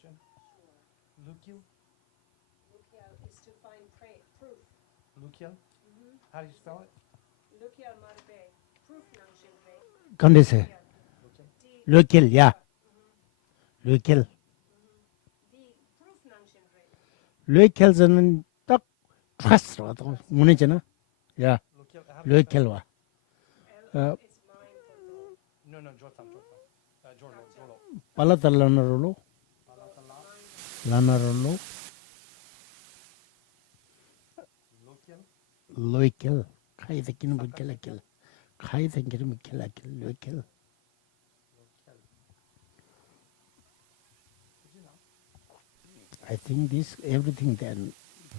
question? Lukiel? Lukiel is to find proof. Lukiel? How do you spell it? Lukiel marbe. Proof nang shinre. 건데세. 르킬, 야. 르킬. The proof nang shinre. 르킬즈는 딱 트러스트로 무너지나? 야, Lukiel, how do you spell it? 르킬와. It's mine for the No, no, Jorlo. 발라달라나로로, 라나로로, Lukiel? 르킬. 카이 새끼는 뭐 킬라킬. 카이 새끼는 뭐 킬라킬. 르킬. I think this everything then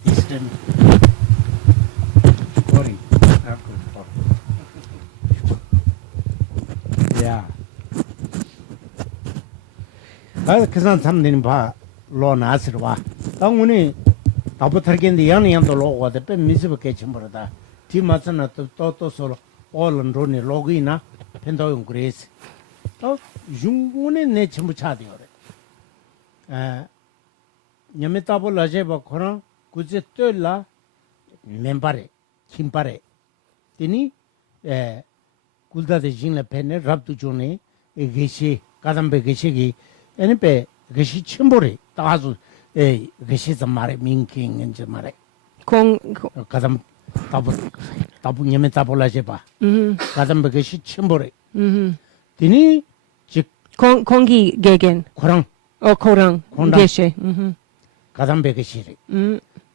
distant scoring. Yeah. 그 사람 삼는 봐 로나스로 와. 당운이 다부터겠는데 양양도 로고데 뺀 미스버게 침버다. 뒤맞으나 또 서로 올은 론이 로그이나 펜도용 그레스. 또 중군에 내 전부 차대요래. 냠메타볼라제바 코나 구제 뜰라 멤바레 김바레 티니 굴다데 진라 펜네 랍두 존네 게시 가담베 게시기 에니페 게시 침보레 따주 게시 zamare 민킹 엔제 마레 공 가담 따부 냠메타볼라제바 가담베 게시 침보레 티니 즉 공기 개겐 코랑 코랑 게시 가담베 게시레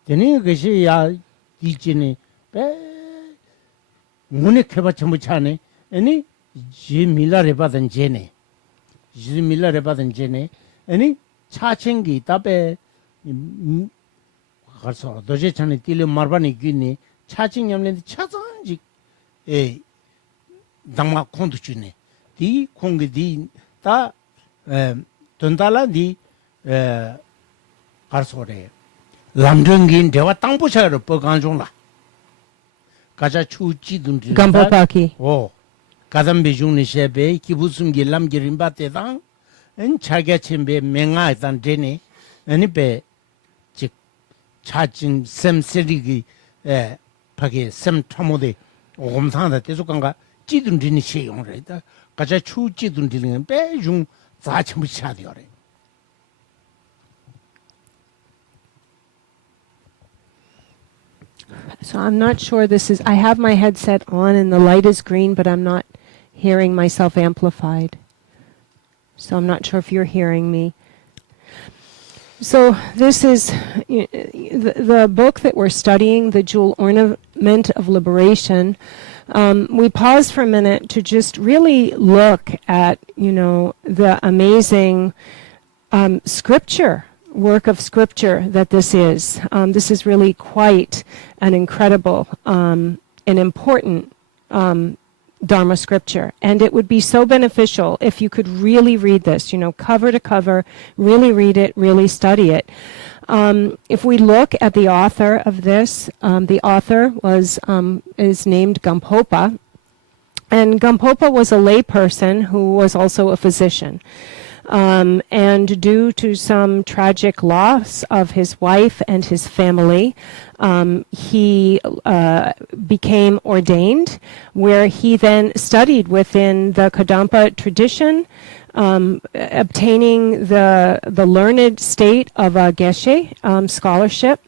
되니 것이 야 이진이 배 문에 개바 전부 차네 아니 지 밀라레 받은 제네 지 밀라레 받은 제네 아니 차챙기 답에 가서 도제 차네 딜레 마르바니 귀니 차챙 염는데 차장지 에 당마 콘도 주네 디 공기 디다 돈달라 디 가서래 람정긴 대화 땅부샤를 뻐간종라 가자 추지든지 감보파키 오 가담베 중니셰베 기부숨기 람기림바테당 엔 자기가 침베 맹아이단 되네 아니베 즉 차진 샘세리기 파게 샘 타모데 오금상다 계속간가 찌든지니 시용을했다 가자 추지든지는 빼중 자침부 차디어래 So I'm not sure this is, I have my headset on and the light is green, but I'm not hearing myself amplified. So I'm not sure if you're hearing me. So this is the book that we're studying, the Jewel Ornament of Liberation. We paused for a minute to just really look at, the amazing work of scripture that this is. This is really quite an incredible and important Dharma scripture. And it would be so beneficial if you could really read this, cover to cover, really read it, really study it. If we look at the author of this, the author is named Gampopa. And Gampopa was a layperson who was also a physician. And due to some tragic loss of his wife and his family, he became ordained, where he then studied within the Kadampa tradition, obtaining the learned state of a Geshe scholarship,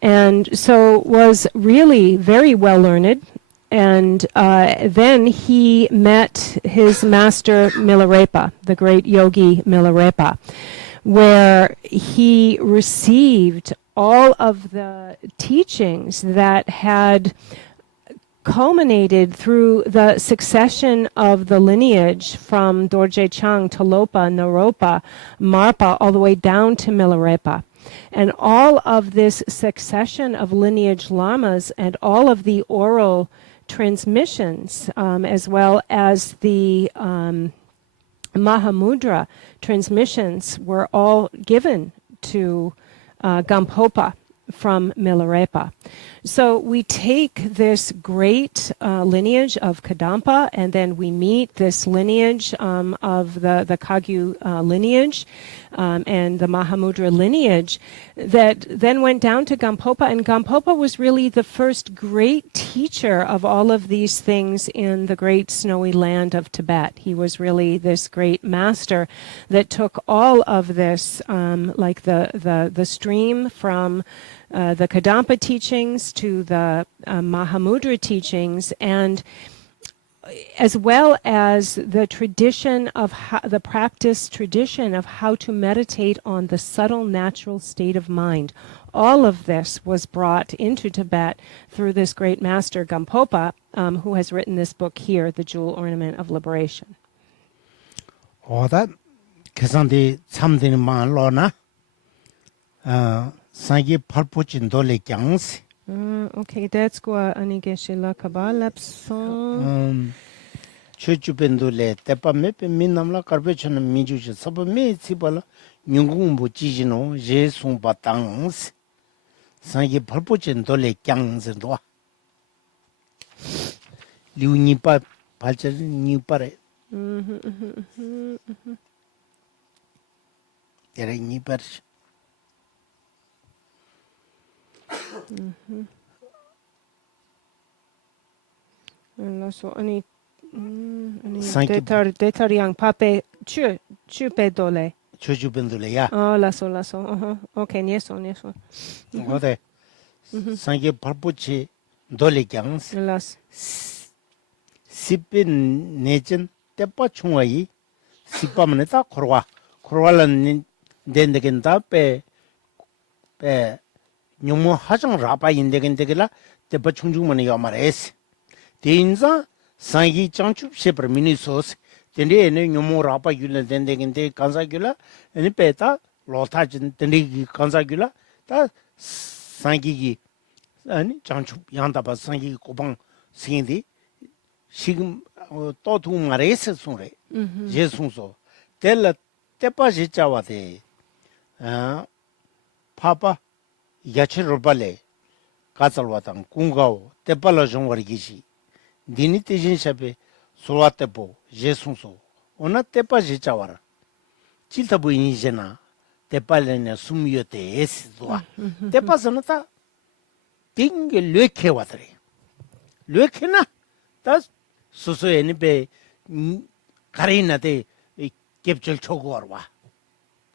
and so was really very well learned. And then he met his master Milarepa, the great yogi Milarepa, where he received all of the teachings that had culminated through the succession of the lineage from Dorje Chang, Talopa, Naropa, Marpa, all the way down to Milarepa. And all of this succession of lineage lamas and all of the oral transmissions, as well as the Mahamudra transmissions, were all given to Gampopa from Milarepa. So we take this great lineage of Kadampa, and then we meet this lineage of the Kagyu lineage and the Mahamudra lineage that then went down to Gampopa. And Gampopa was really the first great teacher of all of these things in the great snowy land of Tibet. He was really this great master that took all of this, like the stream from the Kadampa teachings to the Mahamudra teachings, and as well as the tradition of the practice tradition of how to meditate on the subtle natural state of mind. All of this was brought into Tibet through this great master Gampopa, who has written this book here, The Jewel Ornament of Liberation. 오다 계산디 참되는 말로나 상기 팔포진 돌레 장스 Okay, that's quoi anigeshila kabalapson. 추주벤돌레 때빠메페 민남라 카르베촌 미주지 서버메 치발라 뇽궁부 지지노 제송바당스 상기 팔포진 돌레 장스도 리우니파 발전 니파레 에레 니파르 So ani detar yang pape chupe dole. 추주벤돌레야 Laso. Okay, nieso. 어데 상기 팔포치 돌레 장스 Las. 시빈 내전 때빠 총아이 시빠면에 다 코로와는 덴데겐다 빼 뇽모 하정 라바 인데겐데게라 때빠 총중만이 야마레스 대인자 상기 장축 셰퍼 미니소스 덴데네 뇽모 라바 율레 덴데겐데 간사귤라 아니 빼다 로타진 덴데기 간사귤라 다 상기기 아니 장축 양다바 상기 고방 생인데 지금 또 두마레스 소래 예송소 텔라 때빠지 짜와데 파파 야치로발레 가살와당 궁가오 때빨라 정월기시 니니 대신샵에 소와테보 예송소 오나 때빠지 짜와라 칠타부인이잖아 때빨레네 숨이었대 에스도아 때빠서는 띵게 뢰케와더래 뢰케나 다 소소에니 베 가리나데 캡절 초고와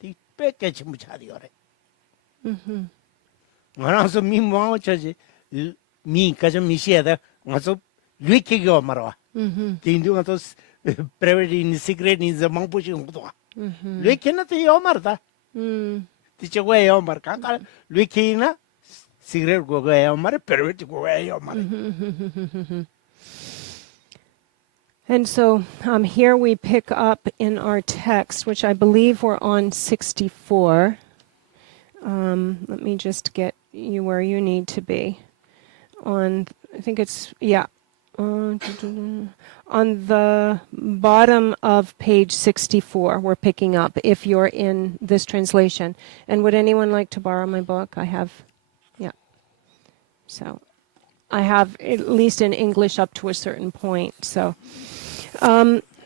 이 뺏게 전부 차디어래 나라서 미모하고 저지 미까지 미시에다 가서 류케가 말아 띵도 가서 프라이베트 시크릿 인자 망보시 것도 류케나도 요 말다 티쳐고 요 말 간가 류케나 시크릿 고가 요 말 프라이베트 고가 요 말 And so here we pick up in our text, which I believe we're on 64. Let me just get you where you need to be. I think it's, on the bottom of page 64, we're picking up, if you're in this translation. And would anyone like to borrow my book? I have, So I have, at least in English, up to a certain point. So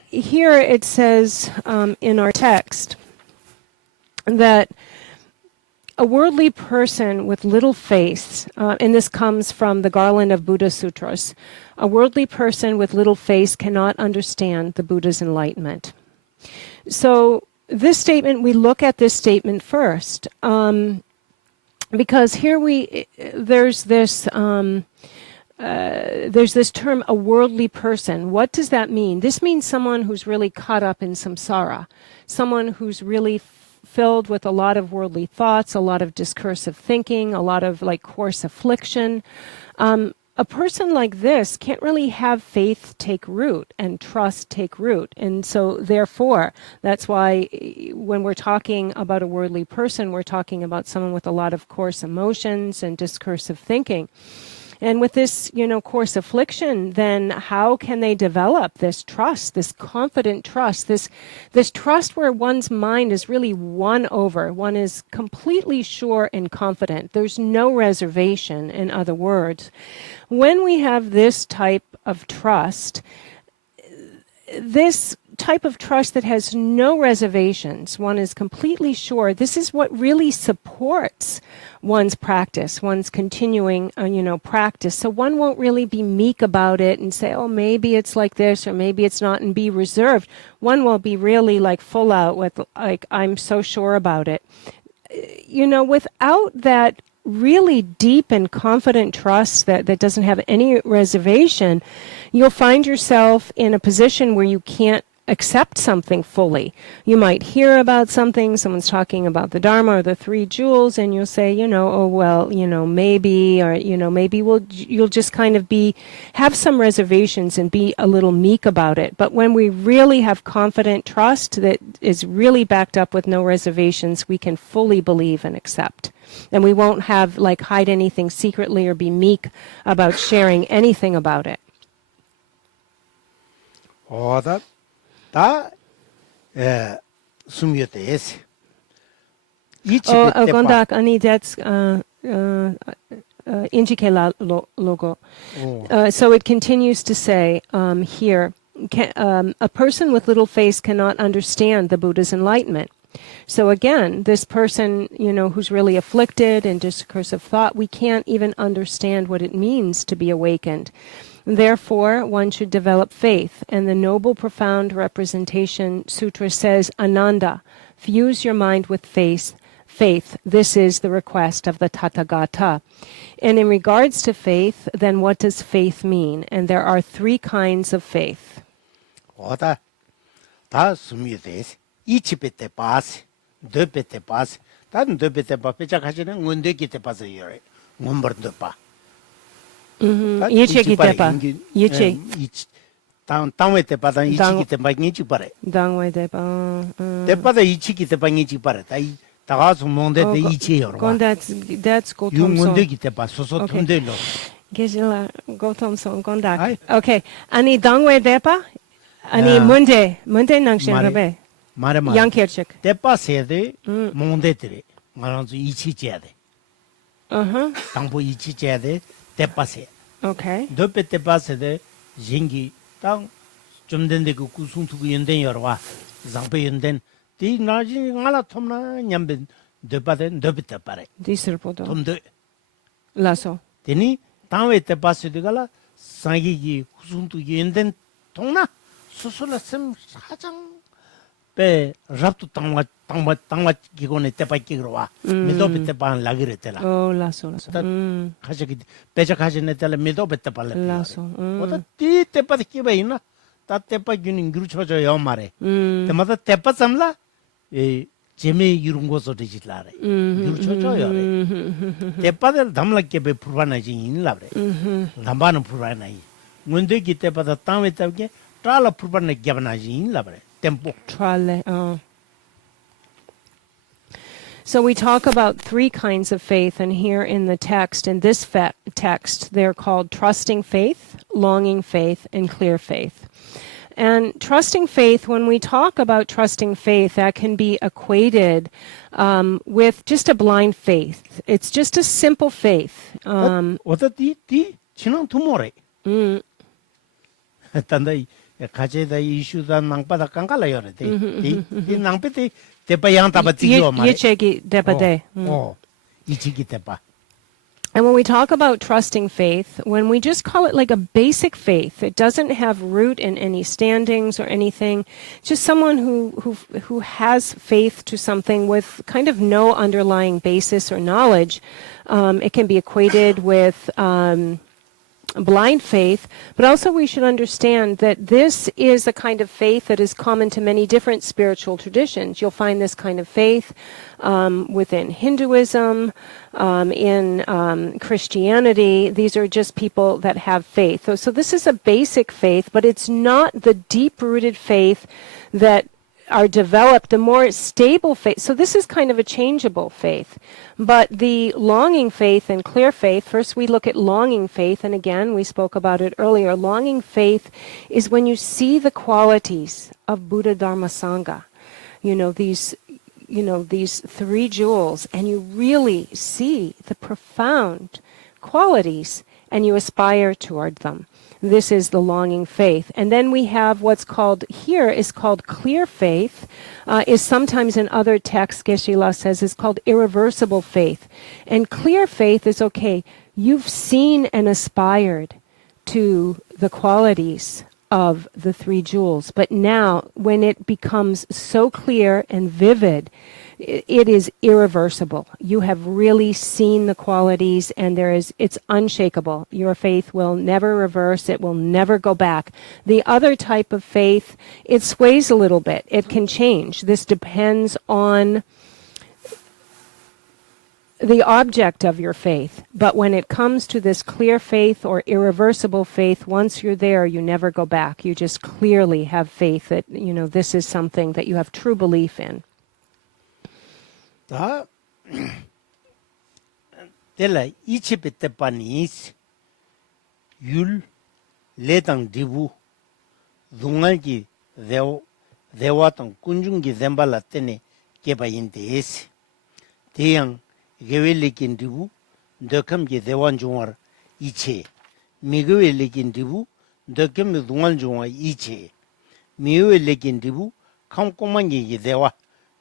here it says in our text that a worldly person with little faith, and this comes from the Garland of Buddha Sutras, a worldly person with little faith cannot understand the Buddha's enlightenment. So this statement, we look at this statement first, because here there's this term, a worldly person. What does that mean? This means someone who's really caught up in samsara, someone who's really filled with a lot of worldly thoughts, a lot of discursive thinking, a lot of coarse affliction. A person like this can't really have faith take root and trust take root. And so therefore, that's why when we're talking about a worldly person, we're talking about someone with a lot of coarse emotions and discursive thinking. And with this, course affliction, then how can they develop this trust, this confident trust, this trust where one's mind is really won over. One is completely sure and confident. There's no reservation, in other words. When we have this type of trust, this type of trust that has no reservations, one is completely sure, this is what really supports one's practice, one's continuing, practice. So one won't really be meek about it and say, oh, maybe it's like this or maybe it's not, and be reserved. One will be really like full out with like, I'm so sure about it. Without that really deep and confident trust that doesn't have any reservation, you'll find yourself in a position where you can't accept something fully. You might hear about something, someone's talking about the Dharma or the three jewels, and you'll say, oh, well, maybe, or, maybe you'll just kind of have some reservations and be a little meek about it. But when we really have confident trust that is really backed up with no reservations, we can fully believe and accept. And we won't have hide anything secretly or be meek about sharing anything about it. 다 숨겨대스 Gondak, ani that's Injikela logo. So it continues to say here, a person with little face cannot understand the Buddha's enlightenment. So again, this person, who's really afflicted in discursive thought, we can't even understand what it means to be awakened. Therefore, one should develop faith. And the Noble Profound Representation Sutra says, Ananda, fuse your mind with faith. This is the request of the Tathagata. And in regards to faith, then what does faith mean? And there are three kinds of faith. 다 숨겨대스 이치베테 바스 드베테 바스 다른 드베테 바 배작하시는 원대기테 바스 요래 원버드 바 Yiche Gitepa. Yiche. Tangwe tepa dan ichi gitepa ngichi pare. Dangwe Depa. Tepa da ichi gitepa ngichi pare. Taga su monde de ichi yorwa. That's Gotomso. Yung monde gitepa soso tunde lo. Gesila Gotomso Gondak. Okay. Ani Dangwe Depa? Ani Munde nangshin rabe. Mare mare. Yang Kirchik. Tepa sede monde tere. Ngaranzu ichi jede. Tangpo ichi jede. Tepase. Okay. Dope tepase de jingi tang 좀된데 그 구숭투구 연된 여러와 장배 연된 디 나지 ngala 톰나 냠벤 되바데 되비다 바래. 디스르포도. 톰데 라소. 데니 당외 tepase 되가라 상기기 구숭투구 연된 통나 수술했음 사장 배 raptu tangwa 기고네 tepa기로 와. 미도베 tepan 라기레텔라. 오 라소. 가지기 배작하시네 tel라 미도베 te팔레. 라소. 오다 티 tepa 기베이나 다 tepa 기는 그루쳐져요 말에. 때마다 tepa 삼라 에 제메 이룬 것을 되지라래. 그루쳐져요. tepa들 담락게 베 풀바나지 인라래. 남바는 풀바나이. 문데기 tepa다 땅에 tap게 트랄라 풀바나 게바나지 인라래. Tempo. So we talk about three kinds of faith, and here in the text, in this text, they're called trusting faith, longing faith, and clear faith. And trusting faith, when we talk about trusting faith, that can be equated with just a blind faith. It's just a simple faith. 어디 지난 투모래. 단다이 가제다 이슈다 낭바다 깡갈라요래. 이 낭베티 대바양 다바지요 말에. 예체기 대바데. 이치기 대바. And when we talk about trusting faith, when we just call it like a basic faith, it doesn't have root in any standings or anything. Just someone who has faith to something with kind of no underlying basis or knowledge. It can be equated with blind faith, but also we should understand that this is a kind of faith that is common to many different spiritual traditions. You'll find this kind of faith within Hinduism, in Christianity. These are just people that have faith. So this is a basic faith, but it's not the deep-rooted faith that are developed, the more stable faith. So this is kind of a changeable faith. But the longing faith and clear faith, first we look at longing faith, and again, we spoke about it earlier. Longing faith is when you see the qualities of Buddha, Dharma, Sangha. These three jewels, and you really see the profound qualities, and you aspire toward them. This is the longing faith. And then we have what's called here is called clear faith, is sometimes in other texts, Geshe-la says, is called irreversible faith. And clear faith is, okay, you've seen and aspired to the qualities of the three jewels. But now, when it becomes so clear and vivid, it is irreversible. You have really seen the qualities, and it's unshakable. Your faith will never reverse. It will never go back. The other type of faith, it sways a little bit. It can change. This depends on the object of your faith. But when it comes to this clear faith or irreversible faith, once you're there, you never go back. You just clearly have faith that, this is something that you have true belief in. 다 텔라 이치베 테파니스 율 레당 디부 둥알기 데와탄 군중기 셈발라 테네 게바인데스 대양 게웰리킨 디부 더컴기 대완 중얼 이체 미게웰리킨 디부 더컴 둥알 중얼 이체 미웨리킨 디부 캄코만기 대와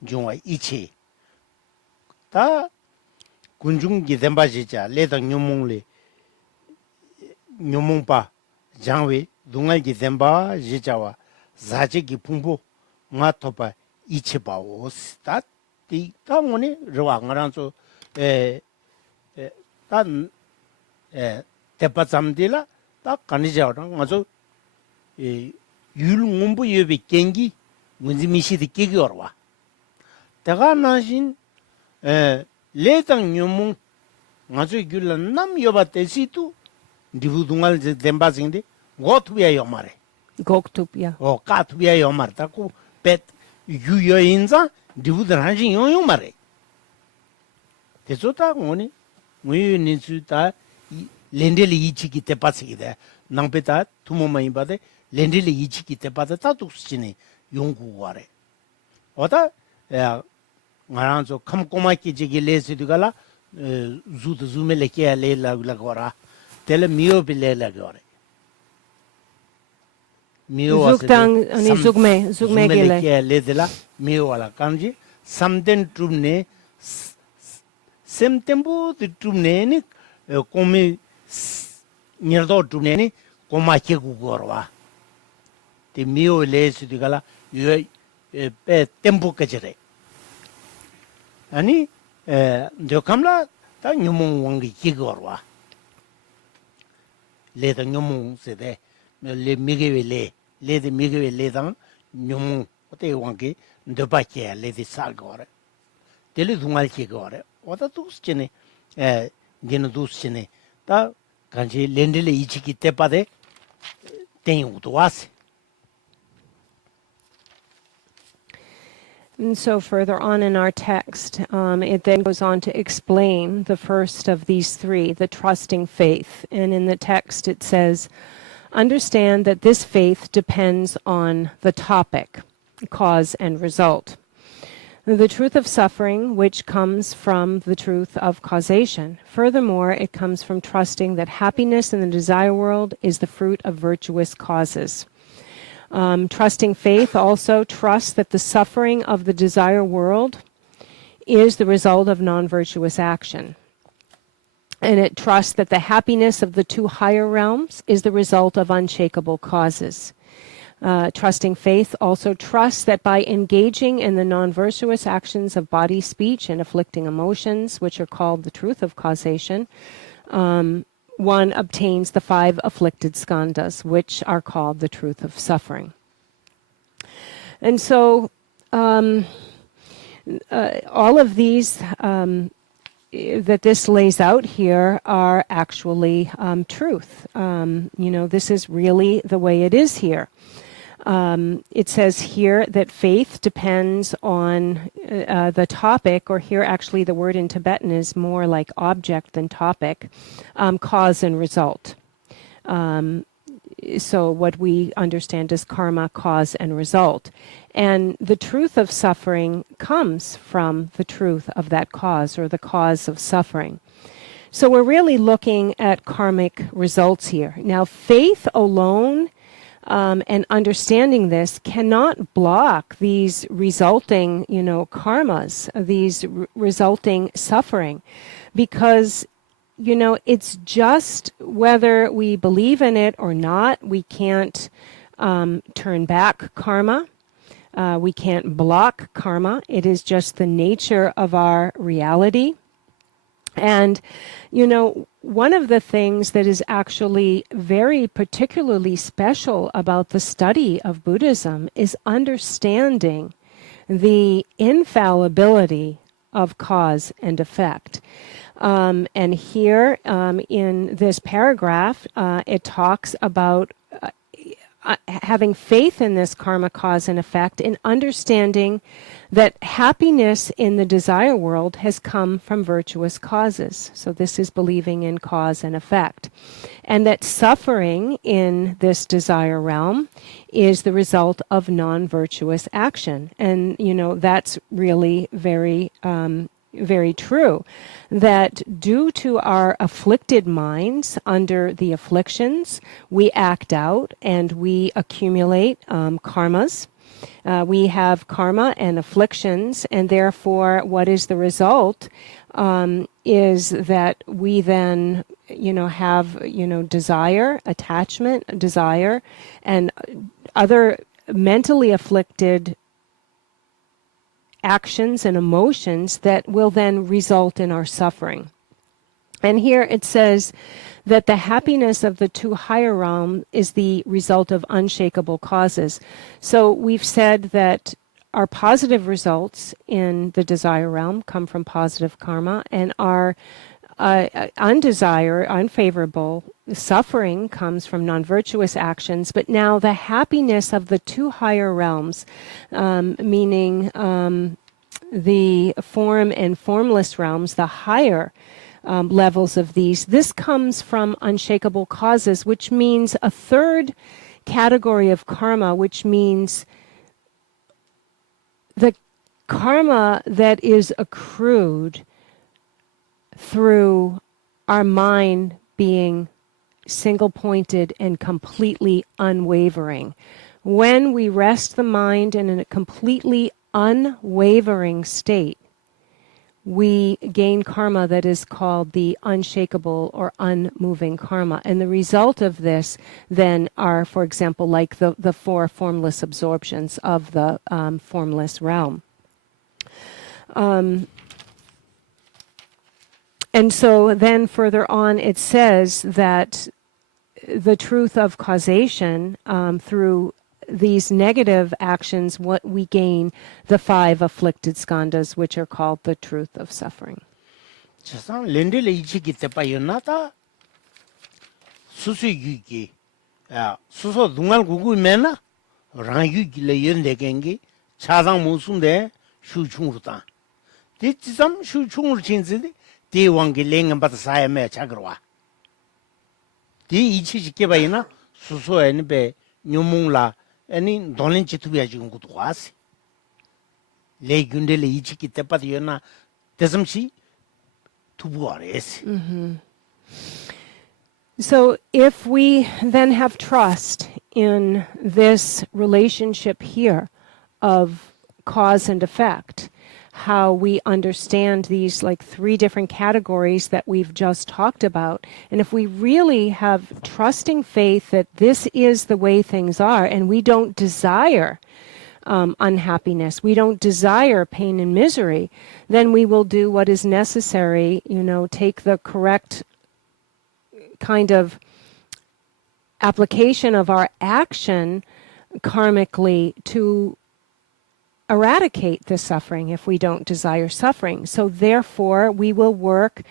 중얼 이체 다 군중기 셈바지자 레당 뇽몽레 뇽몽파 장웨 둥알기 셈바 지자와 자지기 풍부 마토파 이치바오스 다티 타모니 저왕랑소 단 대파잠딜라 딱 간이자랑 맞아 율문부 예비 갱기 문지미시디 끼기어와 내가 나신 레당 뇽몽 맞아 귤라 남 여바테시투 디부둥알 셈바징데 고투비야 요마레 Goktupya. 까투비야 요마르타고 벳 유여인자 디부드란지 요요마레 대소타 오니 무유니스타 렌델리 이치기 때빠시기데 낭베타 투모마이바데 렌델리 이치기 때빠다 따둑스치니 용구와레 어다 야 ngaranzo kamkomaki jigi lesidugala zut zumeleke lela lagora tele mio bilela gore mio Zuktang ani zugme gele. ledela mio ala kanji samden trumne semtembu de trumne ni komi nyerdo trumne ni komake gugorwa te mio lesidugala yo pe tempo kajere 아니 저감라 다 뇽몽 왕기 기거와 레다 뇽몽 세데 레 미게벨레 레데 미게벨레당 뇽몽 어때 왕기 ndbache 레디 살거래 텔리 둥알 기거래 어다 두스치네 게노 두스치네 다 간지 렌딜레 이치기 때빠데 땡우도 와세. And so further on in our text, it then goes on to explain the first of these three, the trusting faith. And in the text it says, understand that this faith depends on the topic, cause and result. The truth of suffering, which comes from the truth of causation. Furthermore, it comes from trusting that happiness in the desire world is the fruit of virtuous causes. Trusting faith also trusts that the suffering of the desire world is the result of non-virtuous action. And it trusts that the happiness of the two higher realms is the result of unshakable causes. Trusting faith also trusts that by engaging in the non-virtuous actions of body, speech, and afflicting emotions, which are called the truth of causation, one obtains the 5 afflicted skandhas, which are called the truth of suffering. And so all of these that this lays out here are actually truth. This is really the way it is here. It says here that faith depends on the topic, or here actually the word in Tibetan is more like object than topic, cause and result. So what we understand as karma, cause and result. And the truth of suffering comes from the truth of that cause, or the cause of suffering. So we're really looking at karmic results here. Now, faith alone and understanding this cannot block these resulting, karmas, these resulting suffering, because it's just whether we believe in it or not. We can't turn back karma. We can't block karma. It is just the nature of our reality. And, one of the things that is actually very particularly special about the study of Buddhism is understanding the infallibility of cause and effect. And here in this paragraph, it talks about having faith in this karma, cause, and effect, and understanding that happiness in the desire world has come from virtuous causes. So this is believing in cause and effect. And that suffering in this desire realm is the result of non-virtuous action. And, that's really very very true, that due to our afflicted minds under the afflictions, we act out and we accumulate karmas. We have karma and afflictions, and therefore what is the result is that we then, have, desire, attachment, desire, and other mentally afflicted actions and emotions that will then result in our suffering. And here it says that the happiness of the two higher realms is the result of unshakable causes. So we've said that our positive results in the desire realm come from positive karma, and our unfavorable suffering comes from non-virtuous actions. But now the happiness of the two higher realms, meaning the form and formless realms, the higher levels of these, this comes from unshakable causes, which means a third category of karma, which means the karma that is accrued through our mind being single-pointed and completely unwavering. When we rest the mind in a completely unwavering state, we gain karma that is called the unshakable or unmoving karma. And the result of this then are, for example, like the four formless absorptions of the formless realm. And so then further on it says that the truth of causation through these negative actions, what we gain the five afflicted skandhas, which are called the truth of suffering. Any dolin chitu ya jung ku tuasi le gunde le ichi ki tepat yona tesamchi tubuares. So if we then have trust in this relationship here of cause and effect, how we understand these like three different categories that we've just talked about. And if we really have trusting faith that this is the way things are, and we don't desire unhappiness, we don't desire pain and misery, then we will do what is necessary, take the correct kind of application of our action karmically to eradicate the suffering if we don't desire suffering. So therefore, we will work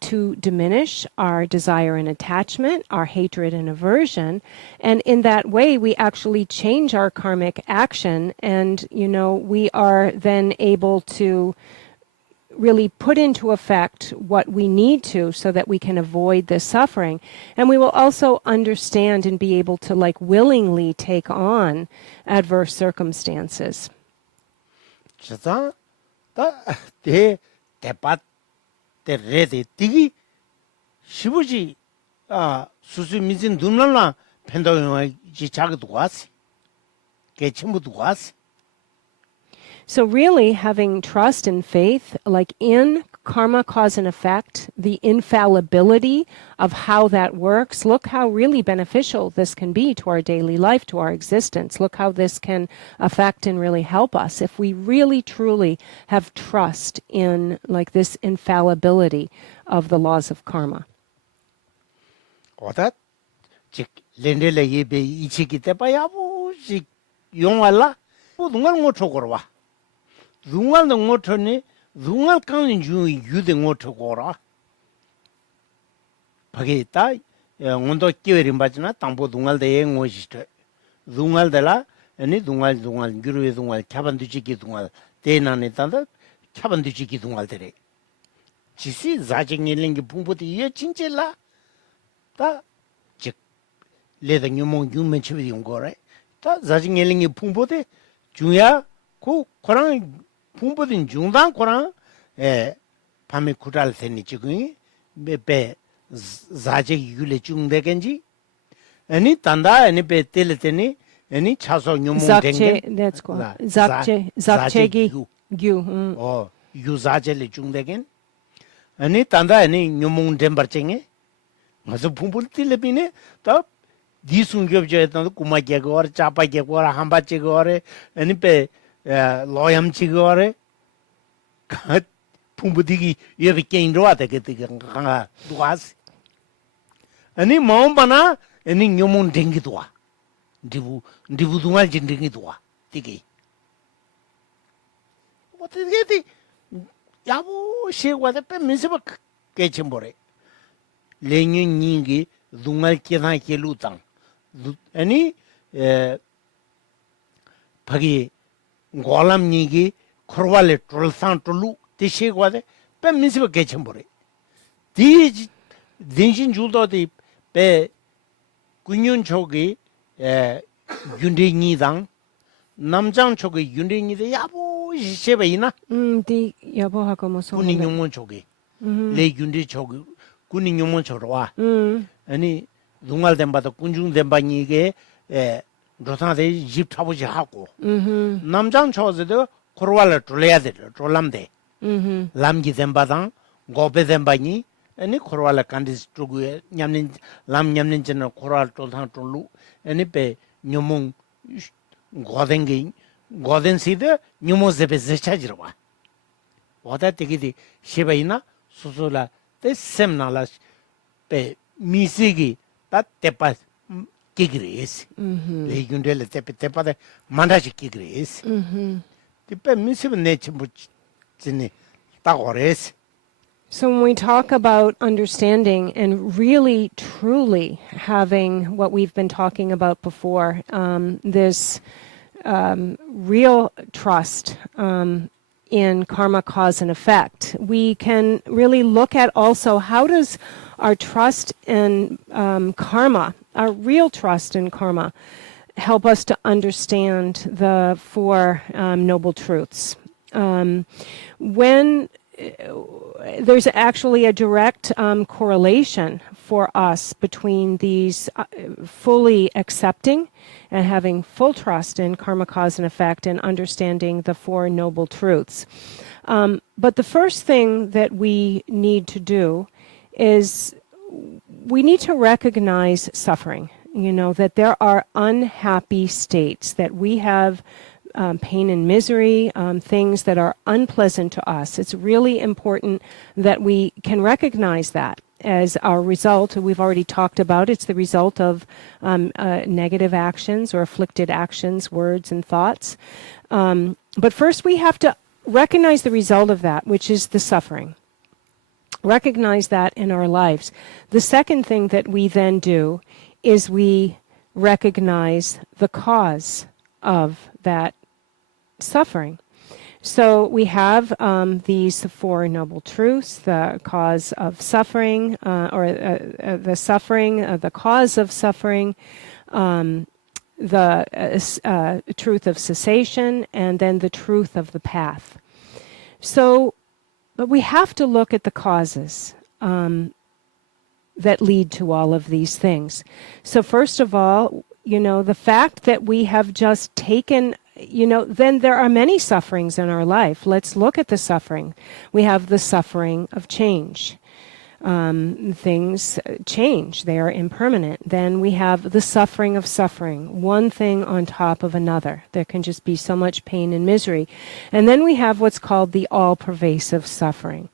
to diminish our desire and attachment, our hatred and aversion. And in that way, we actually change our karmic action. And, we are then able to really put into effect what we need to so that we can avoid this suffering. And we will also understand and be able to willingly take on adverse circumstances. 자, 대 대밭 대레데 디기 시부지 수수 미진 눈날라 펜도용아 지 자기도 왔어. 개침부도 왔어. So really having trust and faith, in karma, cause and effect, the infallibility of how that works, look how really beneficial this can be to our daily life, to our existence. Look how this can affect and really help us if we really truly have trust in this infallibility of the laws of karma. 어다 즉 렌델레 예배 이치기 때봐야부 즉 용알라 누가 못 쳐거라 누가 못 쳐니 누가 강인 주 유대 못 쳐거라 바게다 온도 끼어린 바지나 땅보 누가데 응오시트 누가들라 아니 누가 규르에 누가 차반두지기 누가 대나네 단다 차반두지기 누가들에 지시 자징일링기 풍부디 예 진짜라 다 즉 레다 뉴몬 유멘치비 용거래 다 자징일링기 풍부디 중야 고 코랑 풍부딘 중단 코랑 밤에 구달 세니 지금 베 자제 유레 중대겐지 아니 단다 아니 베 텔테니 아니 차소 뉴몬 댕게 that's cool. Zakchegi gyu. 유자젤리 중대겐 아니 단다 아니 뉴몬 덴버쟁에 맞아 풍부디 텔레비네 다 디숭겹제도 구마게고 짜파게고 한바치고 아니 베 로얌치고래 풍부디기 여기 게임로와 되게가 강아 누가스 아니 마음바나 아니 뇽몬 댕기도와 디부 동알 진댕기도와 디기 어떻게 야보 시와데 빼면서 깨침보래 레뉴닝기 동알 깨나 깨루당 아니 바기 고람니기 크로발레 트롤산 트루 티시고데 빼미스버 개침보래 디 딘신 줄도디 베 군윤 쪽이 윤리니당 남장 쪽이 윤리니데 야보 시베이나 디 여보하고 무슨 군인용문 쪽이 레 윤리 쪽이 군인용문 쪽으로와 아니 둥알덴바도 군중덴바니게 로타데 집 타보지 하고 남장 초즈도 코르왈을 돌려야 돼 돌람데 람기 덴바당 고베 덴바니 아니 코르왈 칸디스 쪽에 냠는 람 냠는 전 코르왈 돌상 돌루 아니 베 뇽몽 고덴게 고덴시데 뇽모제베 제차지로 와 와다 되기디 시베이나 수술라 데 셈나라 베 미시기 다 테파 기그레스 레군델 테파데 만다지 기그레스 티페 미시브 네치부 진니 따고레스. So when we talk about understanding and really, truly having what we've been talking about before, this real trust in karma, cause, and effect, we can really look at also how does our trust in karma, our real trust in karma, help us to understand the Four Noble Truths. When there's actually a direct correlation for us between these fully accepting and having full trust in karma, cause, and effect and understanding the Four Noble Truths. But the first thing that we need to do is we need to recognize suffering, that there are unhappy states, that we have pain and misery, things that are unpleasant to us. It's really important that we can recognize that as our result. We've already talked about it's the result of negative actions or afflicted actions, words, and thoughts. But first we have to recognize the result of that, which is the suffering. Recognize that in our lives. The second thing that we then do is we recognize the cause of that suffering. So we have these four noble truths: the cause of suffering, the suffering, the cause of suffering, the truth of cessation, and then the truth of the path. So, but we have to look at the causes that lead to all of these things. So first of all, the fact that we have just taken, then there are many sufferings in our life. Let's look at the suffering. We have the suffering of change. Things change. They are impermanent. Then we have the suffering of suffering, one thing on top of another. There can just be so much pain and misery. And then we have what's called the all-pervasive suffering.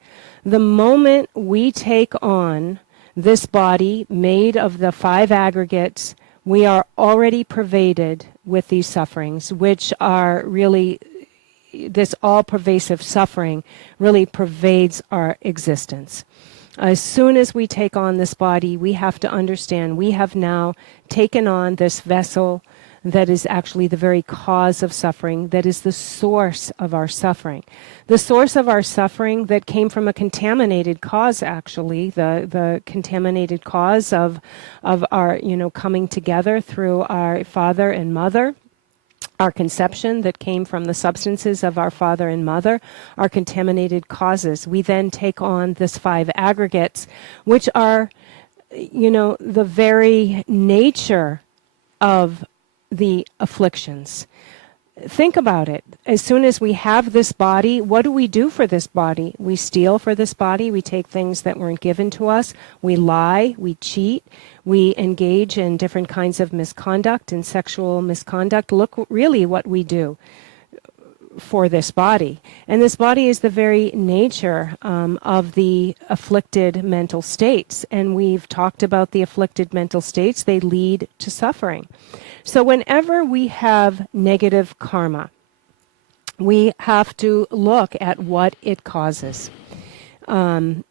The moment we take on this body made of the five aggregates, we are already pervaded with these sufferings, which are really, this all-pervasive suffering really pervades our existence. As soon as we take on this body, we have to understand we have now taken on this vessel that is actually the very cause of suffering, that is the source of our suffering. The source of our suffering that came from a contaminated cause, actually, the contaminated cause of our, coming together through our father and mother. Our conception that came from the substances of our father and mother are contaminated causes. We then take on this five aggregates, which are, the very nature of the afflictions. Think about it. As soon as we have this body, what do we do for this body? We steal for this body. We take things that weren't given to us. We lie. We cheat. We engage in different kinds of misconduct and sexual misconduct. Look really what we do for this body. And this body is the very nature of the afflicted mental states. And we've talked about the afflicted mental states. They lead to suffering. So whenever we have negative karma, we have to look at what it causes. And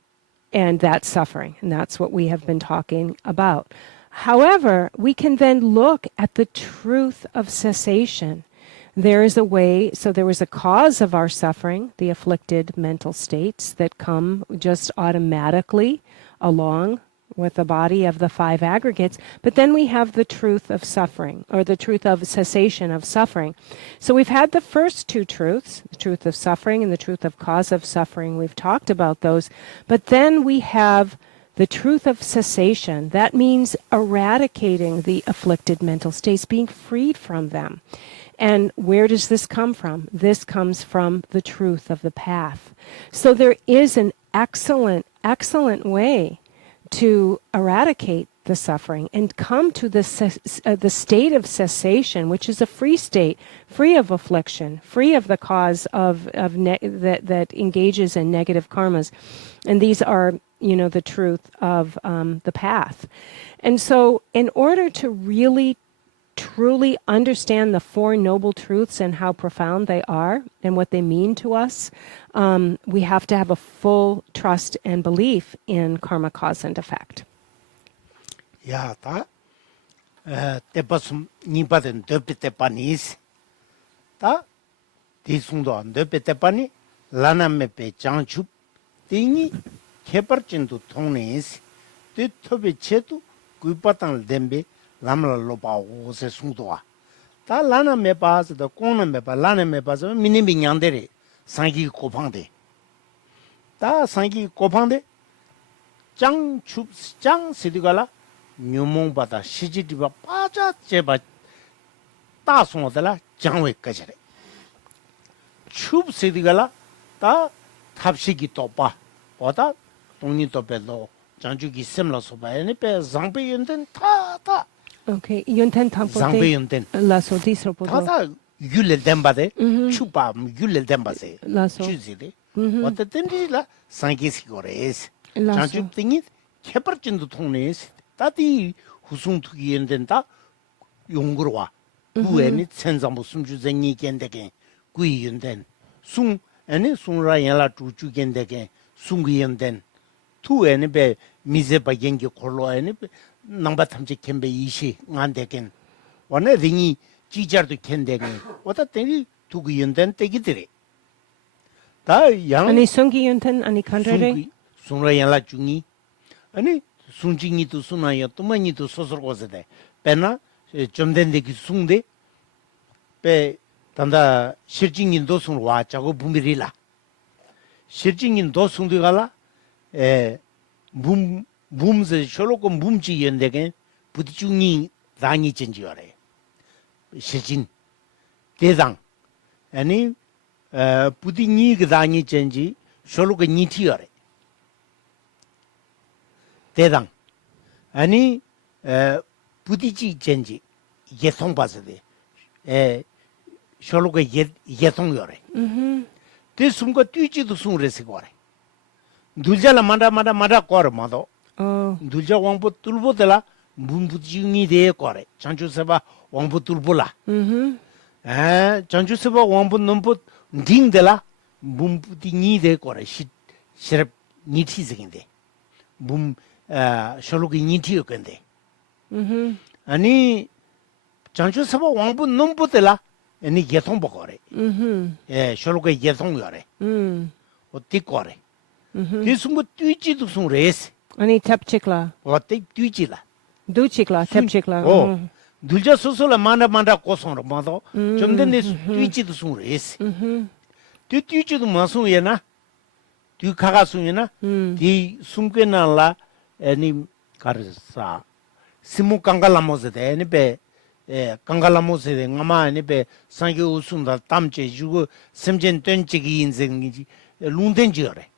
that's suffering. And that's what we have been talking about. However, we can then look at the truth of cessation. There is a way, so there was a cause of our suffering, the afflicted mental states that come just automatically along with the body of the five aggregates, but then we have the truth of suffering, or the truth of cessation of suffering. So we've had the first two truths, the truth of suffering and the truth of cause of suffering. We've talked about those, but then we have the truth of cessation. That means eradicating the afflicted mental states, being freed from them. And where does this come from? This comes from the truth of the path. So there is an excellent, excellent way to eradicate the suffering and come to the state of cessation, which is a free state, free of affliction, free of the cause that engages in negative karmas. And these are, the truth of the path. And so in order to really truly understand the Four Noble Truths and how profound they are and what they mean to us, we have to have a full trust and belief in karma, cause, and effect. 야, 다 때passum 니바든 덥게 때빠니스. 다 디숭도 안 덥게 때빠니 라나메페 장축 띵이 개발진도 통내스. 뒤톱에 채도 구바탕을 댐베 람라 로바오 세 숭도아. 다 라나메바스도 공나메바 라나메바스 미니빙양데레 상기 고팡데. 다 상기 고팡데 장축 장 시디가라 뉴몽바다 시지디바 빠자 제바 따송어들라 장외까지래 춥시디가라 다 탑시기 또빠 보다 동니도 벨로 장주기 셈라소바에네 베 장베 연된 타타 Okay, yunten tampote 장베 연된 la sodisro podo. 타타 율레 덴바데 추바 율레 덴바세 라소. 주지데 어때든지라 상기시고레스 라소. 장주띵이 개발진도 통내스 다디 후숭투기엔된다 용거와 구에니 천상부 숨주쟁이 겐데게 구이연된 숭 아니 숭라야라 주주겐데게 숭기연된 2 ene be mize ba yengi korlo ene be nangba tamche kembe ishi ngandeken wane ringi jijar도 켄데니 오다 때니 두고 연된 때기들이 다양 Ani sungi yunten, ani kandrere? 순라야라 중이 아니 순징이도 순아야 또만이도 소설고서데 배나 좀 된데기 숭데 배 단다 실징인도 순와 자고 부미리라 실징인도 숭도 갈라 붐ze 쇼로고 붐지 연데게 부디중이 당이 전지어래 실진 대장 아니 부디니 그 당이 전지 쇼로고 니티어래 대장 아니 부디지 전지 예송 봐서데 쇼로고 예송요래 그 숨고 뛰지도 숨으레서 거래 둘자라 마다 거래 마도 Oh. 둘자 왕부 뚫보들라 문부중이 돼 거래 장주서바 왕부 뚫보라 장주서바 왕부 넘부 딩들라 문부딩이 돼 거래 시럽 니티즈긴데 문 쇼로기 니티요 건데 아니 장주서바 왕부 넘부들라 아니 예통 보거래 쇼로기 예통요래 어디 거래 그 숨고 뛰지도 숨레스 Ani tepchikla. 어때 뛰지라 Duchikla, tepchikla. 둘자 소소라 만다 고송로 마도 좀 된데 뛰지도 숨레스 뛰지도 마송이나 뒤 가가송이나 뒤 숨게나라 애니 가르사 시무 강갈라모세데 애니베 강갈라모세데 nga마 애니베 상교 우순다 땀제 주고 semjen 던지기 인생이지 룬덴지어래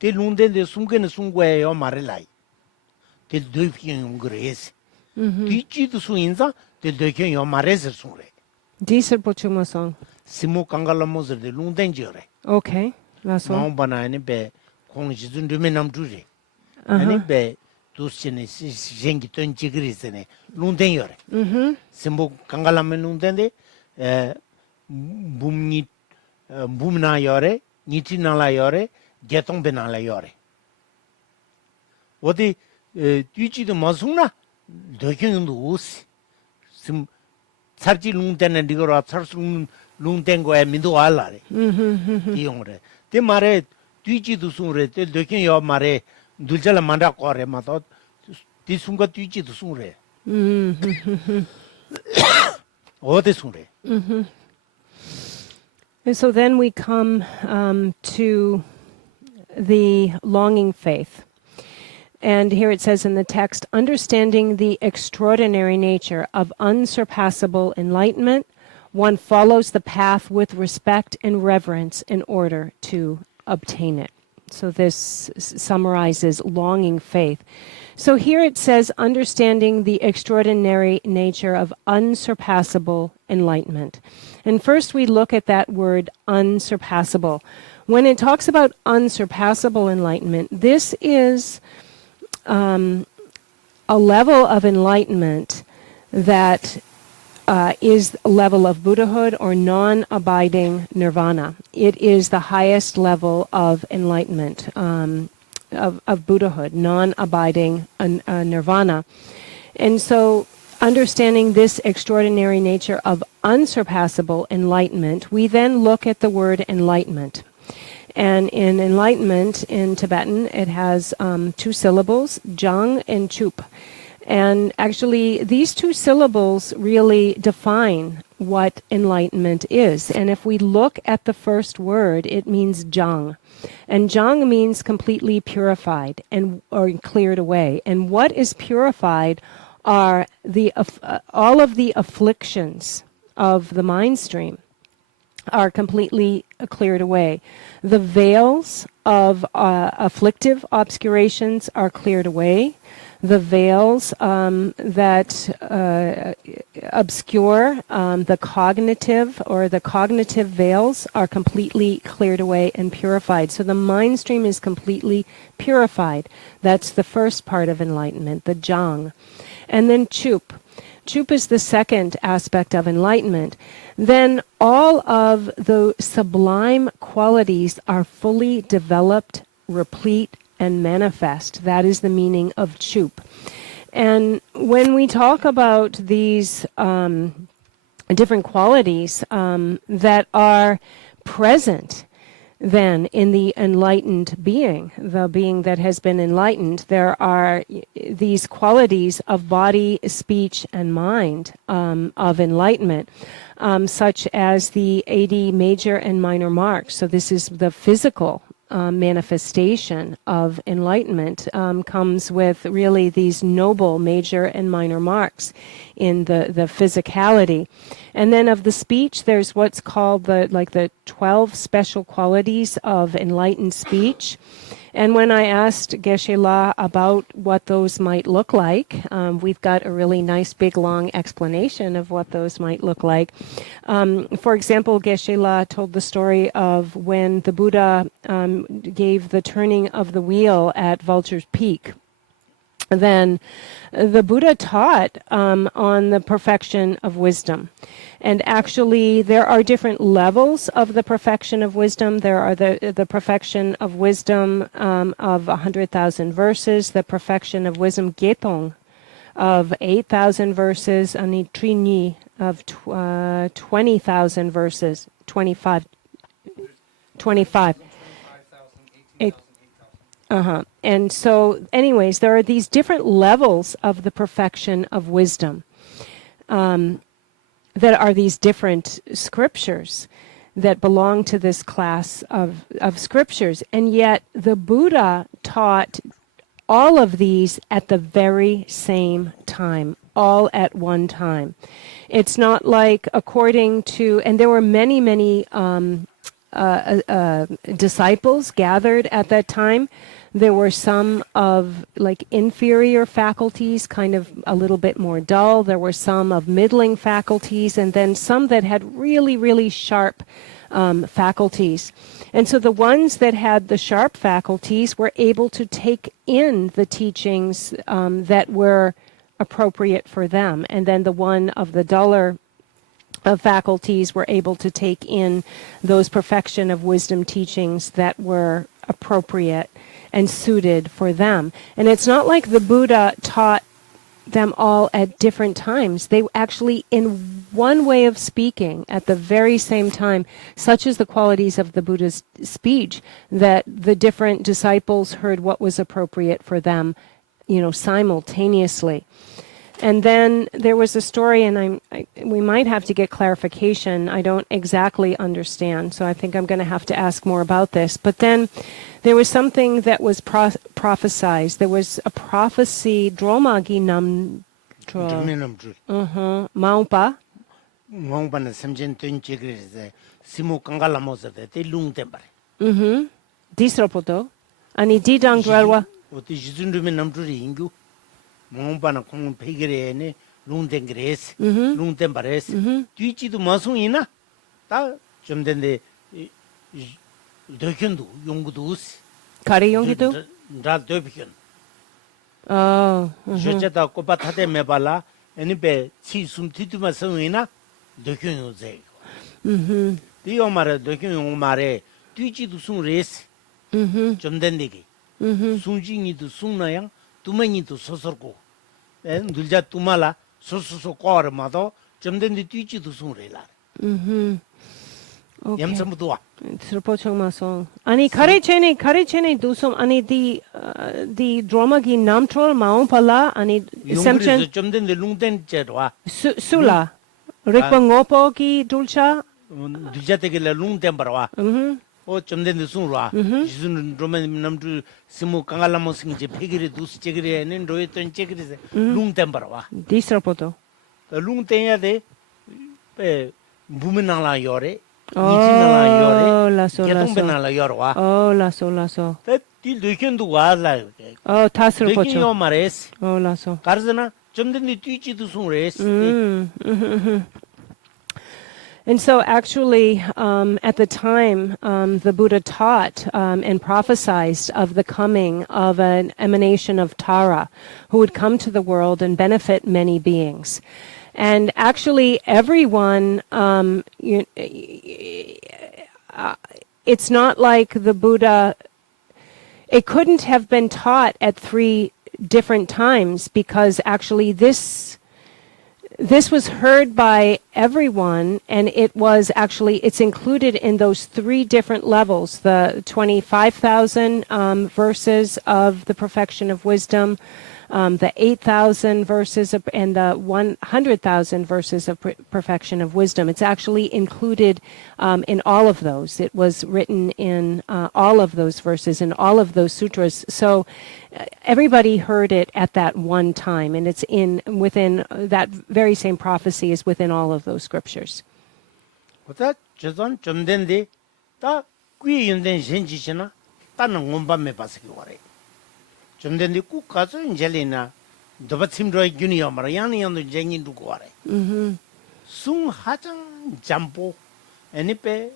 때 룬덴데 숨게는 숨고에요 말을라이 때 드피용 그레스 뒤지도 수인자 때 드피용 말에서 숨래 Diser pochumosong. 시무 강갈라모세데 룬덴지어래 Okay. Laso. 마음바나니 베 공지준 르메 남주리 아니 베 두스네 쟁기 던지그리스네 룬덴요래 심보 강갈라메 룬덴데 붐니 붐나요래 니티나라요래 게통베나라요래 어디 뒤지도 마송나 더경도 오스 심 살지 룬덴네 리거라 살수 룬덴 거에 민도 알라래 이용래 때 말에 뒤지도 숨래 때 더경요 말에 둘잘 만다 거래 마도 뒤숨과 뒤지도 숨래 어디 숨래 And so then we come to the longing faith. And here it says in the text, understanding the extraordinary nature of unsurpassable enlightenment, one follows the path with respect and reverence in order to obtain it. So this summarizes longing faith. So here it says, understanding the extraordinary nature of unsurpassable enlightenment. And first we look at that word unsurpassable. When it talks about unsurpassable enlightenment, this is a level of enlightenment that is a level of Buddhahood or non-abiding nirvana. It is the highest level of enlightenment, of Buddhahood, non-abiding nirvana. And so understanding this extraordinary nature of unsurpassable enlightenment, we then look at the word enlightenment. And in enlightenment, in Tibetan, it has 2 syllables, jang and chup. And actually, these 2 syllables really define what enlightenment is. And if we look at the first word, it means jang. And jang means completely purified or cleared away. And what is purified are all of the afflictions of the mind stream are completely cleared away. The veils of afflictive obscurations are cleared away. The veils that obscure the cognitive or the cognitive veils are completely cleared away and purified. So the mind stream is completely purified. That's the first part of enlightenment, the jang. And then chup. Chup is the second aspect of enlightenment. Then all of the sublime qualities are fully developed, replete, and manifest. That is the meaning of chup. And when we talk about these different qualities that are present then in the enlightened being, the being that has been enlightened, there are these qualities of body, speech, and mind of enlightenment, such as the 80 major and minor marks. So this is the physical manifestation of enlightenment, comes with really these noble major and minor marks in the physicality. And then of the speech, there's what's called the 12 special qualities of enlightened speech. And when I asked Geshe-la about what those might look like, we've got a really nice big long explanation of what those might look like. For example, Geshe-la told the story of when the Buddha gave the turning of the wheel at Vulture's Peak. Then the Buddha taught on the perfection of wisdom. And actually, there are different levels of the perfection of wisdom. There are the perfection of wisdom of 100,000 verses, the perfection of wisdom Getong of 8,000 verses, and Trini of 20,000 verses, 25. 8,000. And so, anyways, there are these different levels of the perfection of wisdom that are these different scriptures that belong to this class of scriptures. And yet the Buddha taught all of these at the very same time, all at one time. It's not like according to, and there were many, many disciples gathered at that time. There were some of like inferior faculties, kind of a little bit more dull. There were some of middling faculties, and then some that had really, really sharp faculties. And so the ones that had the sharp faculties were able to take in the teachings that were appropriate for them. And then the one of the duller faculties were able to take in those perfection of wisdom teachings that were appropriate and suited for them. And it's not like the Buddha taught them all at different times. They actually, in one way of speaking, at the very same time, such as the qualities of the Buddha's speech, that the different disciples heard what was appropriate for them, simultaneously. And then there was a story, and we might have to get clarification. I don't exactly understand, so I think I'm going to have to ask more about this. But then there was something that was prophesied. There was a prophecy, Dromagi Nam Maungpa. Maungpa samjen tunchigre simu kangala mozade te lungtembar. Disropoto. Ani didang dwelwa. Oti jizundume namturi ingu. Maungpa kong pegre lungtengres, lungtembares. Tuichi tu masungina. Ta chumdende dokyundu yongudus. Kari yongidu? Dra dobyun. Oh. Jochata kopa tate mebala, enipe chi sum tituma sungina, dokyun yozeg. Dio mare dokyun yomare, tuichi tu sung res. Chumdendegi. Sunjingi tu sungnayang, tumani tu sosorko. Dulja tumala, sososo kor mado, chumdendi tuichi tu sung relar. Okay. Yamsamudua. Srpochongmaso. Ani kare chene dusum ani di dromagi namtrol maungpala ani semchen Chumdendi lungten cherwa. sula rikpa ngopo ki dulcha. Dulja tegela lungten barwa. O chumdendi sunrwa. Jizun roman namtu simu kangalamo singje pegiri dus chegiri nen roeton chegiri se lungten barwa. Disropoto. Lungten ya de buminala yore. Oh, laso. yorwa. Oh, laso. Til dokendu wala. Oh, tasropocho. Dokenyo mares. Oh, laso. Karzana chumdendi tuichi tu sunres. And so actually, at the time, the Buddha taught and prophesied of the coming of an emanation of Tara who would come to the world and benefit many beings. And actually, everyone, it's not like the Buddha, it couldn't have been taught at 3 different times because actually this was heard by everyone, and it's included in those 3 different levels, the 25,000 verses of the perfection of wisdom, the 8,000 verses and the 100,000 verses of perfection of wisdom. It's actually included in all of those. It was written in all of those verses, in all of those sutras. So everybody heard it at that one time, and it's within that very same prophecy is within all of those scriptures. 그다 저선 좀 된데 다 귀연된 신지시나 따는 원밤에 봤을 거래. 좀 된데 꼭 가서 인젤리나 도바침로의 균이요 말이야. 양이도 쟁이 두고 와래. 숭하장 잠보 애니페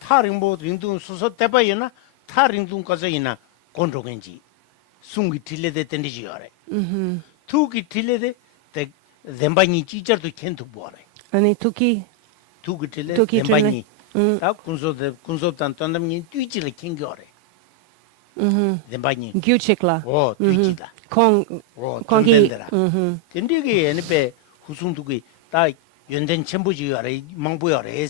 타링보 링둥 수서 대바이나 타링둥 가서이나 곤로겐지 숭기 틸레데 텐디지요래. 투기 틸레데 데 zembañi 찌저도 캔도 보아래. 아니 투기 틸레 투기 zembañi 다 군소단 떤담니 뛰지를 캔겨래. zembañi 규칙라. 뛰지다. 공기. 근데게 애니페 후숭두기 다 연된 첨부지요래 망보요래.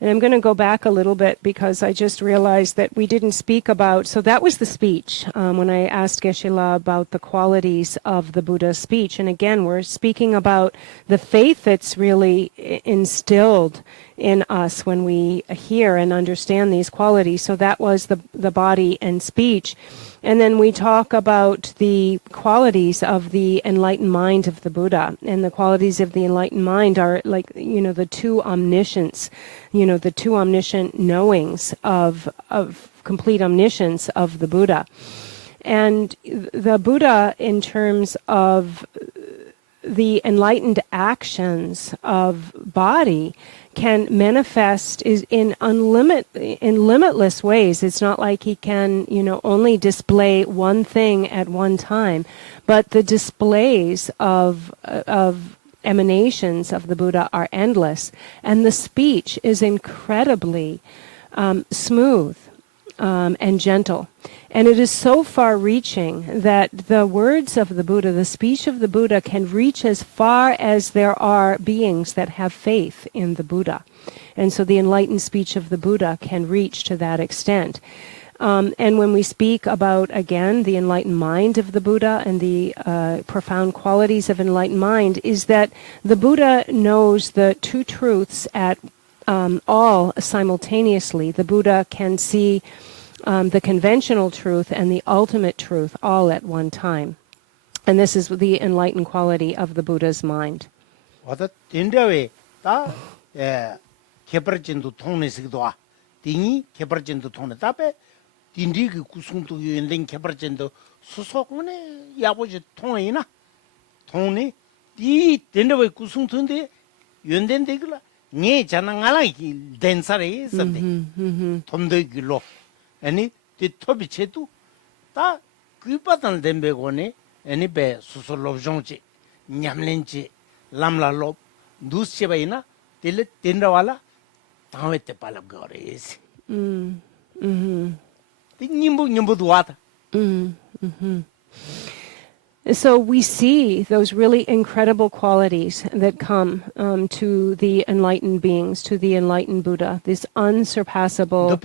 And I'm going to go back a little bit because I just realized that we didn't speak about, so that was the speech when I asked Geshe-la about the qualities of the Buddha's speech. And again, we're speaking about the faith that's really instilled in us when we hear and understand these qualities. So that was the body and speech. And then we talk about the qualities of the enlightened mind of the Buddha. And the qualities of the enlightened mind are like, the 2 omniscience, the 2 omniscient knowings of complete omniscience of the Buddha. And the Buddha, in terms of the enlightened actions of body, can manifest in limitless ways. It's not like he can, only display one thing at one time, but the displays of emanations of the Buddha are endless, and the speech is incredibly smooth and gentle. And it is so far-reaching that the words of the Buddha, the speech of the Buddha, can reach as far as there are beings that have faith in the Buddha. And so the enlightened speech of the Buddha can reach to that extent. And when we speak about, again, the enlightened mind of the Buddha and the profound qualities of enlightened mind, is that the Buddha knows the 2 truths at all simultaneously. The Buddha can see the conventional truth and the ultimate truth all at one time. And this is the enlightened quality of the Buddha's mind. 와다 딘데웨 다 개발진도 통내식도 와. 딩이 개발진도 통내 답에 딘디기 구승도 연된 개발진도 수속문에 야보지 통이나 통내 이 딘데웨 구승통데 연된데글라 네 자나가라 덴사레 있었대. 톰도기로 아니 뒤토비체도 다 그바단 덴베고네 아니 배 수솔롭종지 냠렌지 람라롭 두스체바이나 딜레 딘라와라 다웨테 팔랍거레스 nimbu도 와다. So we see those really incredible qualities that come to the enlightened beings, to the enlightened Buddha, this unsurpassable.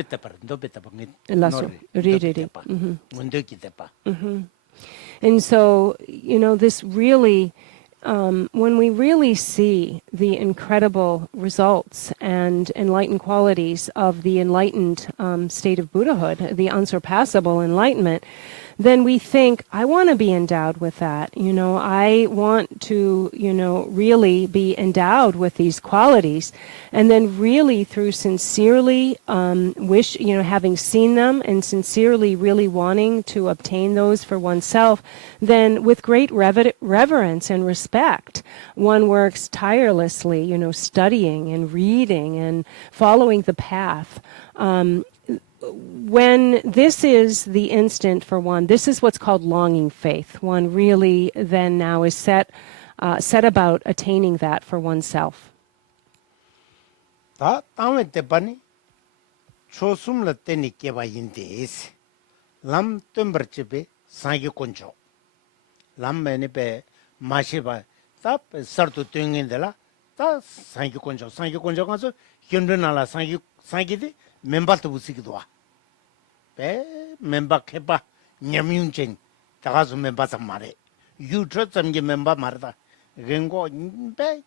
And so, this really, when we really see the incredible results and enlightened qualities of the enlightened state of Buddhahood, the unsurpassable enlightenment, then we think, I want to be endowed with that. I want to, really be endowed with these qualities. And then really through sincerely having seen them and sincerely really wanting to obtain those for oneself, then with great reverence and respect, one works tirelessly, studying and reading and following the path. When this is the instant for one, this is what's called longing faith. One really then now is set about attaining that for oneself. 다 다음에 때반이 초숨을 때니 깨봐인데스 람 뜸버집에 상기 건조 람매니베 마시바 딱 서도 땡인데라 딱 상기 건조 가서 현변하라 상기디 멤버도 부시기도 와배 멤버 해봐 냠윤쟁 다가서 멤버 좀 말해 유저 점게 멤버 말다 rengo be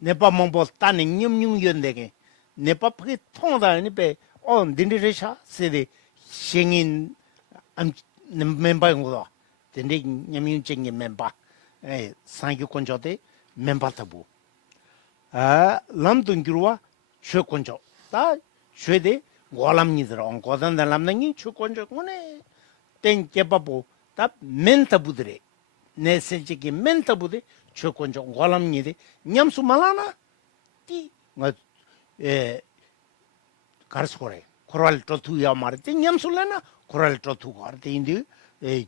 nepa mongbo tani nyum yondege nepa pake tongda ni be on dindiresha sede shengin am member ngoda dindi nyum jenge member sangyu konjote member tabu lamdun girwa chö konjo ta chöde golamni들 on godan da lamngi chö konjo ngone ten kebabu ta mentabu드레 내 생직이 멘타부데 조건적 고람니데 냠수 말라나 띠뭐 가르스코레 코랄 토투야 말때 냠술레나 코랄 토투 가르데 인디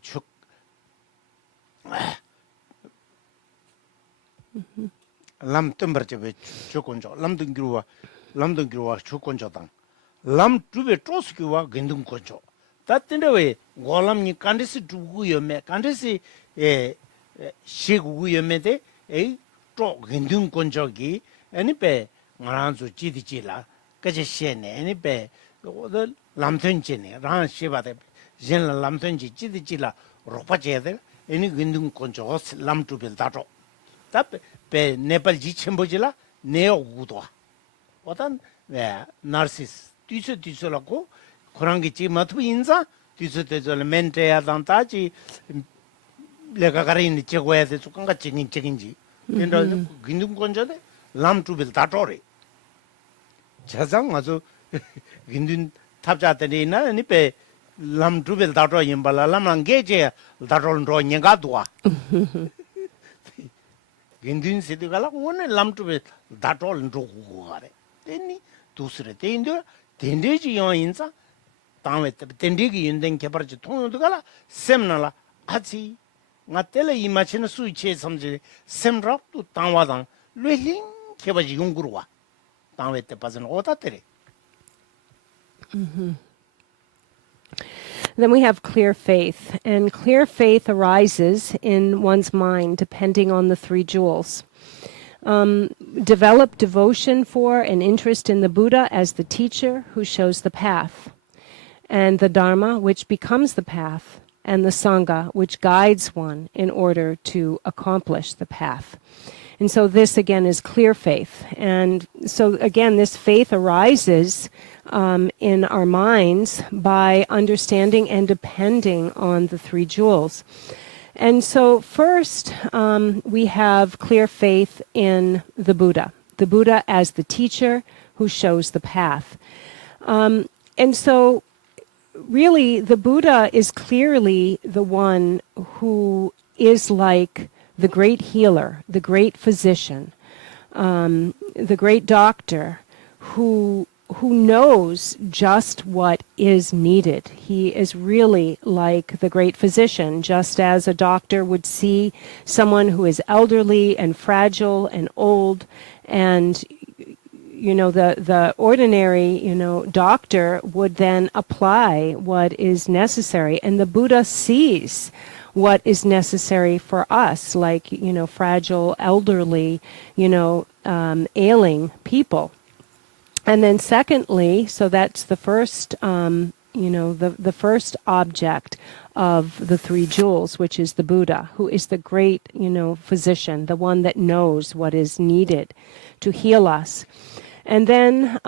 쭉 람 뜸버제베 조건적 람등기루와 조건적당 람 주베 쪼스기와 근등건적 따뜻데 왜 고람니 간데스 두구여메 간데스 시구구여메데 또 근등 건적이 아니베 말한수 지디지라 그제 시에네 아니베 오늘 남편지네 랑 시바데 젠라 남편지 지디지라 로파제데 아니 근등 건적 람투빌 다죠 답베 네팔 지침보지라 네오구도 어떤 왜 나르시스 뒤서라고 그런 게 지금 어떻게 인자 뒤서대절 멘트야 단다지 내가 가리는 제거해야 돼 조금가 책임지 근데 근중 건전에 람투빌 다토리 자장 아주 근중 탑자들이나 니페 람투빌 다토 임발라 람랑게제 다토는 로냐가 도와 근중 시디가라 오늘 람투빌 다토는 로고 가래 됐니 두스레 된데 된데지 요인자 다음에 된디기 인된 개발지 통용도 가라 셈나라 하지 나텔레 이마치는 수치에 섬지 셈랍도 당와당 뢰힌 개발지 용구로와 다음에 때 빠져는 오다테레 Then we have clear faith, and clear faith arises in one's mind depending on the three jewels. Develop devotion for and interest in the Buddha as the teacher who shows the path, and the Dharma, which becomes the path, and the Sangha, which guides one in order to accomplish the path. And so this, again, is clear faith. And so, again, this faith arises in our minds by understanding and depending on the three jewels. And so first, we have clear faith in the Buddha as the teacher who shows the path. And so really, the Buddha is clearly the one who is like the great healer, the great physician, the great doctor who knows just what is needed. He is really like the great physician, just as a doctor would see someone who is elderly and fragile and old, and the ordinary, doctor would then apply what is necessary. And the Buddha sees what is necessary for us, like, fragile, elderly, ailing people. And then secondly, so that's the first, the first object of the three jewels, which is the Buddha, who is the great, physician, the one that knows what is needed to heal us. And then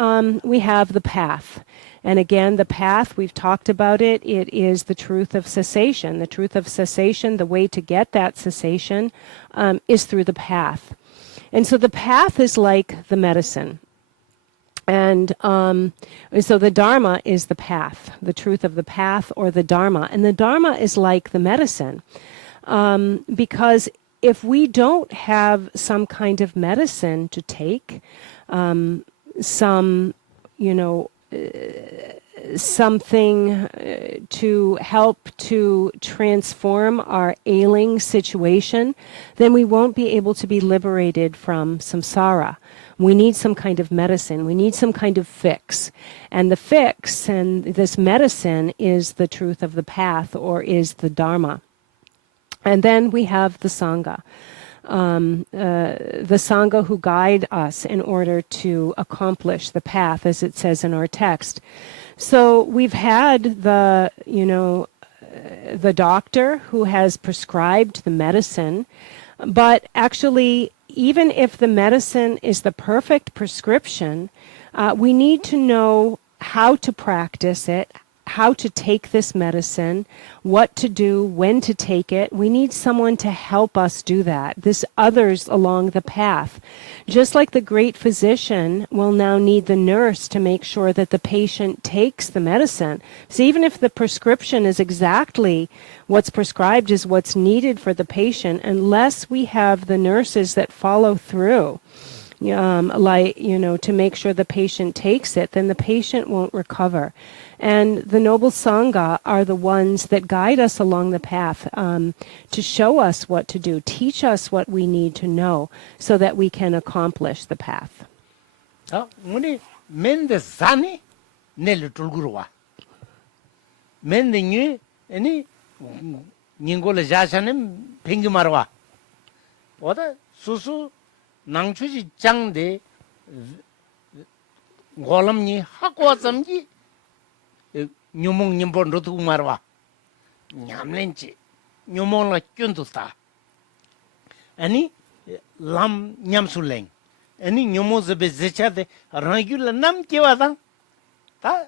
we have the path. And again, the path, we've talked about it. It is the truth of cessation. The truth of cessation, the way to get that cessation is through the path. And so the path is like the medicine. And so the Dharma is the path, the truth of the path, or the Dharma. And the Dharma is like the medicine. Because if we don't have some kind of medicine to take, something to help to transform our ailing situation, then we won't be able to be liberated from samsara. we need some kind of medicine. We need some kind of fix. And the fix and this medicine is the truth of the path, or is the Dharma. And then we have the Sangha. The Sangha who guide us in order to accomplish the path, as it says in our text. So we've had the doctor who has prescribed the medicine, but actually, even if the medicine is the perfect prescription, we need to know how to practice it, how to take this medicine, what to do, when to take it. We need someone to help us do that. This others along the path. Just like the great physician will now need the nurse to make sure that the patient takes the medicine. So even if the prescription is exactly what's prescribed is what's needed for the patient, unless we have the nurses that follow through, to make sure the patient takes it, then the patient won't recover. And the noble Sangha are the ones that guide us along the path, to show us what to do, teach us what we need to know so that we can accomplish the path. 우리 맨데 산이 내를 돌구로와. 맨데 니 아니 닝골 자산은 뱅기 말와. 보다 수수 낭추지 장대 골람니 하고 점기 녀몽 님본도 두고 말와. 냠렌치 녀몽라 꾼도다. 아니 람 냠술랭 아니 녀모즈베 제차데 라귤라 남 깨와다 다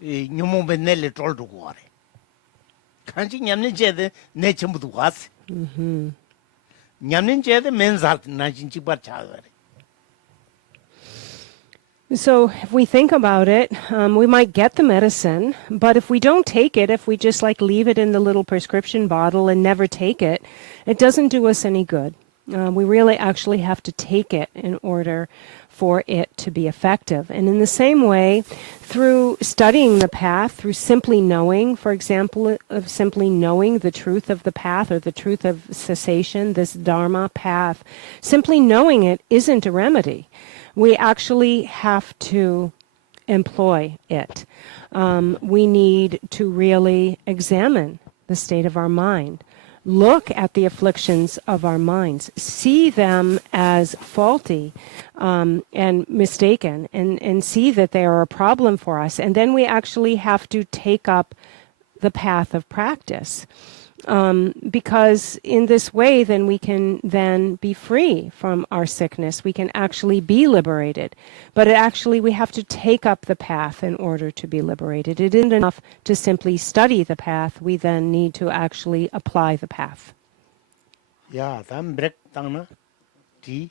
녀모베 넬레 톨두고 와래 간지 냠는 제데 내 전부도 왔어 냠는 제데 맨살트 나진치 바차가래. So if we think about it, we might get the medicine, but if we don't take it, if we just leave it in the little prescription bottle and never take it, it doesn't do us any good. We really actually have to take it in order for it to be effective. And in the same way, through studying the path, through simply knowing, for example, of simply knowing the truth of the path or the truth of cessation, this Dharma path, simply knowing it isn't a remedy. We actually have to employ it. We need to really examine the state of our mind. Look at the afflictions of our minds. See them as faulty and mistaken, and see that they are a problem for us. And then we actually have to take up the path of practice. Because in this way, then we can then be free from our sickness. We can actually be liberated. But we have to take up the path in order to be liberated. It isn't enough to simply study the path. We then need to actually apply the path. 야, 담 브렉 땅나 디